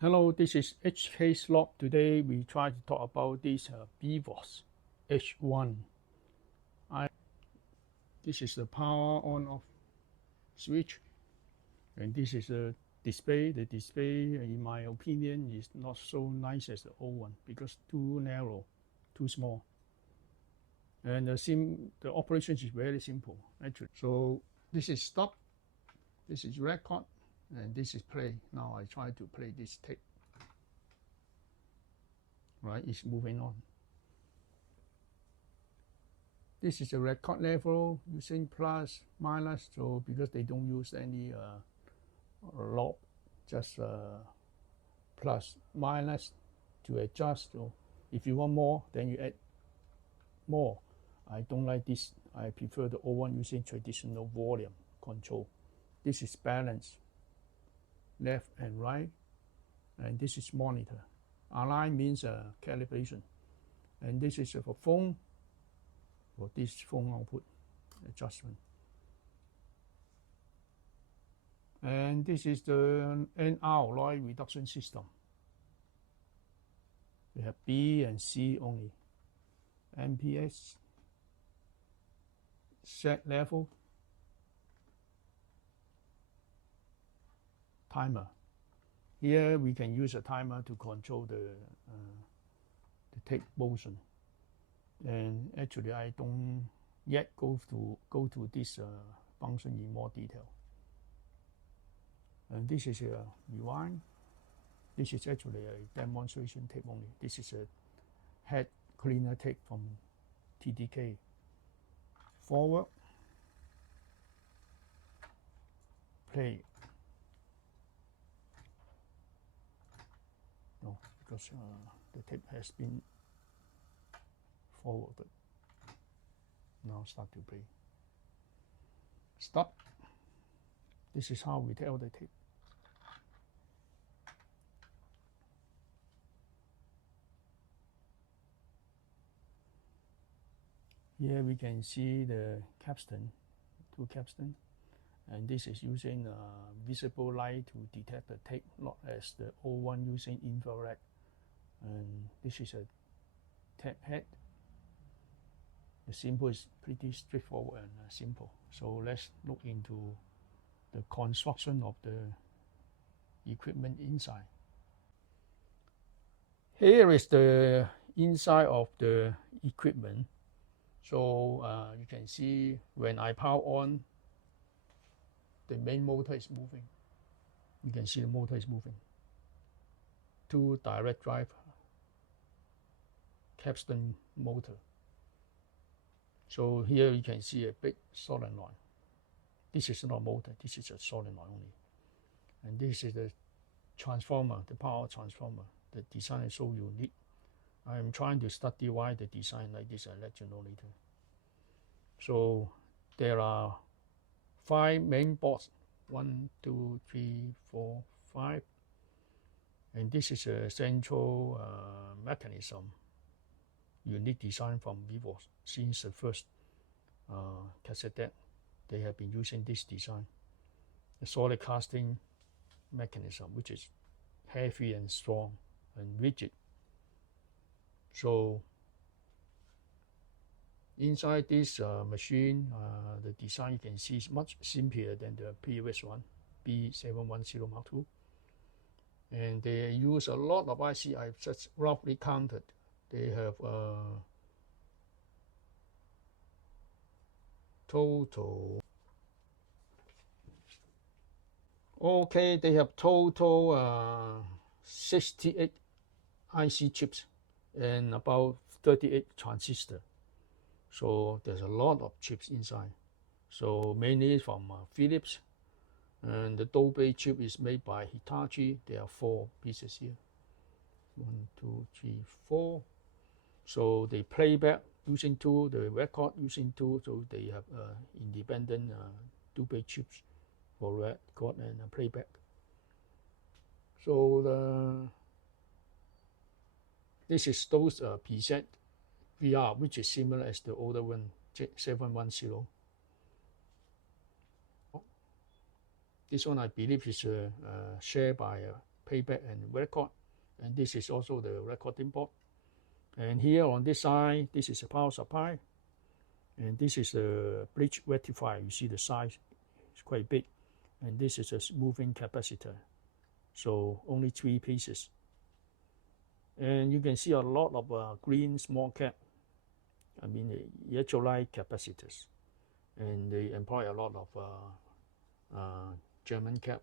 Hello, this is HK Slop. Today we try to talk about this Revox H1. This is the power on off switch, and this is the display. The display, in my opinion, is not so nice as the old one because too narrow, too small. And the operation is very simple actually. So this is stop, this is record, and this is play. Now I try to play this tape. Right, it's moving on. This is a record level using plus, minus, so because they don't use any lock, just plus, minus to adjust. So if you want more, then you add more. I don't like this. I prefer the old one using traditional volume control. This is balance, left and right, and this is monitor. Align means calibration, and this is for phone. For this phone output adjustment. And this is the NR noise reduction system. We have B and C only. MPS, set level, timer. Here we can use a timer to control the tape motion. And actually I don't yet go to this function in more detail. And this is a rewind. This is actually a demonstration tape only. This is a head cleaner tape from TDK. Forward, play. No, because the tape has been forwarded. Now start to play. Stop. This is how we tell the tape. Here we can see the capstan, two capstan, and this is using visible light to detect the tape, not as the old one using infrared. And this is a tape head. The symbol is pretty straightforward and simple. So let's look into the construction of the equipment inside. Here is the inside of the equipment. So you can see when I power on, the main motor is moving. You can see the motor is moving. Two direct drive capstan motor. So here you can see a big solenoid. This is not a motor, this is a solenoid only. And this is the transformer, the power transformer. The design is so unique. I am trying to study why the design like this. I'll let you know later. So there are 5 main boards. 1, 2, 3, 4, 5. And this is a central mechanism. Unique design from Revox. Since the first cassette deck, they have been using this design. A solid casting mechanism, which is heavy and strong and rigid. So inside this machine, the design you can see is much simpler than the previous one, B710 Mark II. And they use a lot of IC. I've just roughly counted. They have total. Okay, they have total 68 IC chips and about 38 transistors. So there's a lot of chips inside. So mainly from Philips, and the Dolby chip is made by Hitachi. There are 4 pieces here. 1, 2, 3, 4. So they play back using 2, the record using 2. So they have independent Dolby chips for record and playback. So this is those preset VR, which is similar as the older one, 710. This one I believe is shared by playback and record. And this is also the recording port. And here on this side, this is a power supply. And this is a bridge rectifier. You see the size is quite big. And this is a moving capacitor. So only 3 pieces. And you can see a lot of green small cap. I mean, electrolyte capacitors. And they employ a lot of German cap.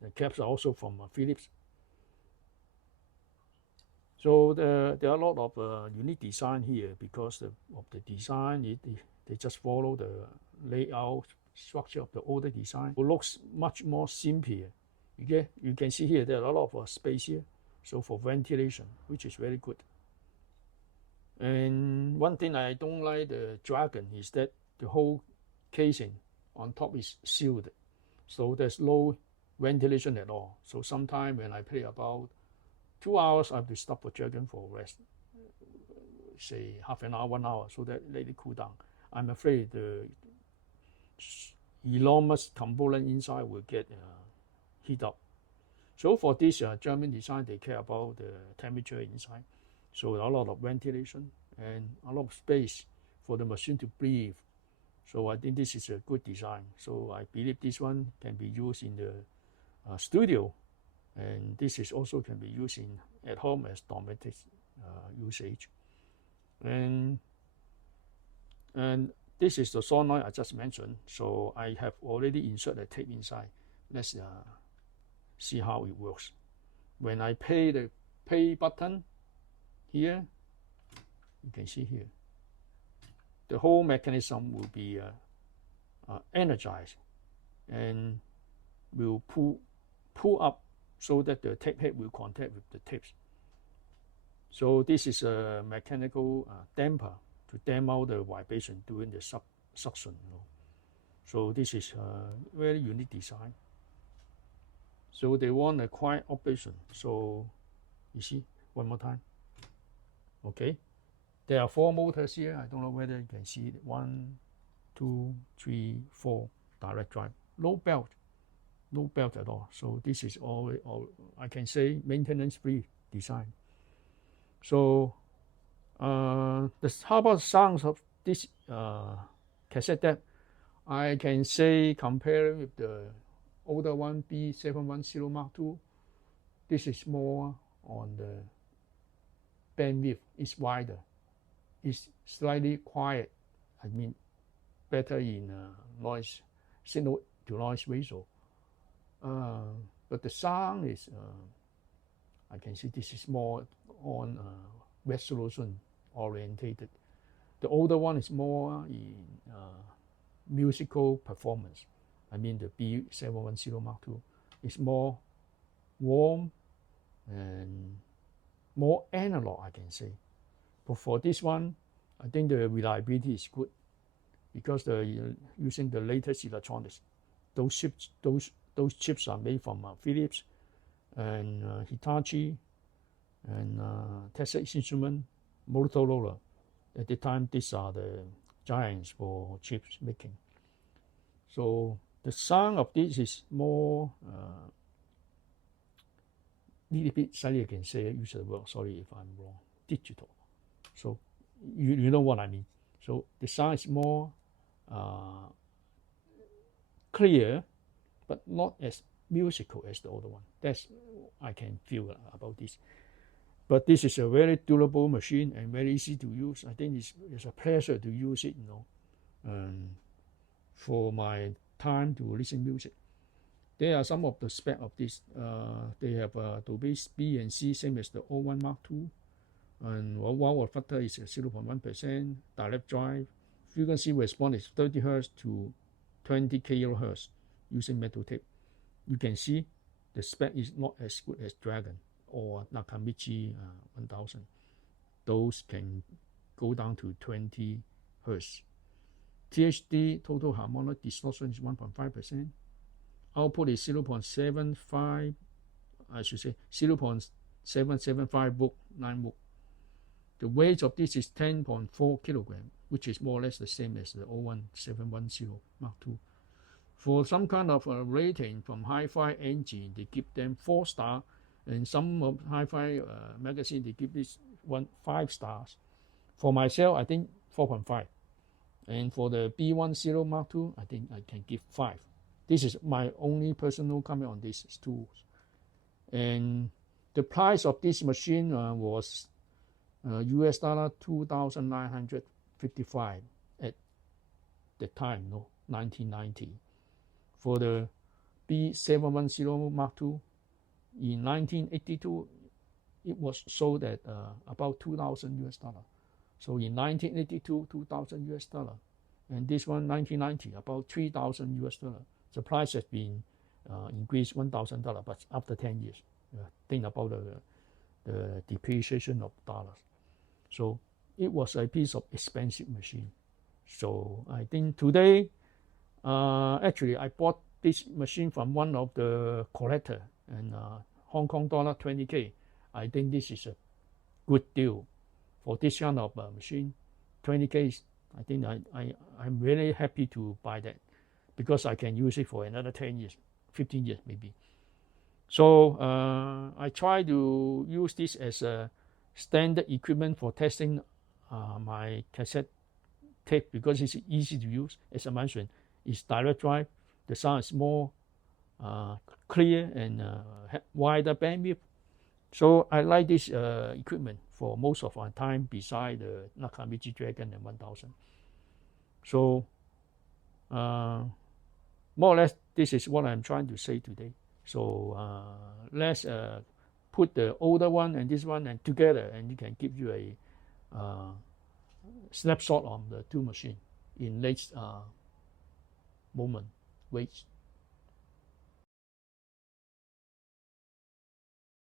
The caps are also from Philips. So there are a lot of unique design here because of the design. They just follow the layout structure of the older design. It looks much more simple. You can see here there are a lot of space here. So for ventilation, which is very good. And one thing I don't like the Dragon is that the whole casing on top is sealed. So there's no ventilation at all. So sometimes when I play about 2 hours, I have to stop the Dragon for rest, say half an hour, 1 hour, so that let it cool down. I'm afraid the enormous component inside will get heat up. So for this German design, they care about the temperature inside. So a lot of ventilation and a lot of space for the machine to breathe. So I think this is a good design. So I believe this one can be used in the studio. And this is also can be used at home as domestic usage. And this is the solenoid I just mentioned. So I have already inserted a tape inside. Let's see how it works. When I play the play button here, you can see here, the whole mechanism will be energized and will pull up so that the tape head will contact with the tapes. So this is a mechanical damper to damp out the vibration during the suction. So this is a very unique design. So they want a quiet operation. So you see, one more time. Okay, there are 4 motors here. I don't know whether you can see it. 1, 2, 3, 4 direct drive. No belt at all. So this is all I can say maintenance-free design. So how about the sounds of this cassette deck? I can say compare with the older one, B710 Mark II. This is more on the bandwidth. It's wider. It's slightly quiet. I mean, better in noise, signal to noise ratio. But the sound is, I can see this is more on resolution orientated. The older one is more in musical performance. I mean the B710 Mark II is more warm and more analog, I can say. But for this one, I think the reliability is good because they're using the latest electronics. Those chips are made from Philips and Hitachi and Texas Instruments, Motorola. At the time, these are the giants for chips making. So the sound of this is more, little bit, sorry I can say, use the word, sorry if I'm wrong, digital. So you know what I mean. So the sound is more clear, but not as musical as the other one. That's I can feel about this. But this is a very durable machine and very easy to use. I think it's a pleasure to use it, for my time to listen music. There are some of the specs of this. They have the base B and C, same as the 01 Mark II. And wow factor is 0.1%. Direct drive. Frequency response is 30 Hz to 20 kHz using metal tape. You can see the spec is not as good as Dragon or Nakamichi 1000. Those can go down to 20 Hz. THD, total harmonic distortion, is 1.5%. Output is 0.75, I should say 0.775 volt, 9 volt. The weight of this is 10.4 kilogram, which is more or less the same as the 01710 Mark II. For some kind of rating from Hi-Fi engine, they give them 4 stars, and some of Hi-Fi magazine they give this one 5 stars. For myself, I think 4.5, and for the B10 Mark II, I think I can give 5. This is my only personal comment on these tools. And the price of this machine was US dollar $2,955 at the time, 1990. For the B710 Mark II, in 1982, it was sold at about $2,000 US dollar. So in 1982, $2,000 US dollar, and this one 1990 about $3,000 US dollar. The price has been increased $1,000, but after 10 years. Think about the depreciation of dollars. So it was a piece of expensive machine. So I think today, actually I bought this machine from one of the collector, and Hong Kong dollar 20K. I think this is a good deal for this kind of machine. 20K, I think I'm really happy to buy that, because I can use it for another 10 years, 15 years maybe. So I try to use this as a standard equipment for testing my cassette tape, because it's easy to use. As I mentioned, it's direct drive. The sound is more clear and wider bandwidth. So I like this equipment for most of my time beside the Nakamichi Dragon and 1000. So more or less, this is what I'm trying to say today. So let's put the older one and this one and together, and it can give you a snapshot on the two machines in next moment. Wait.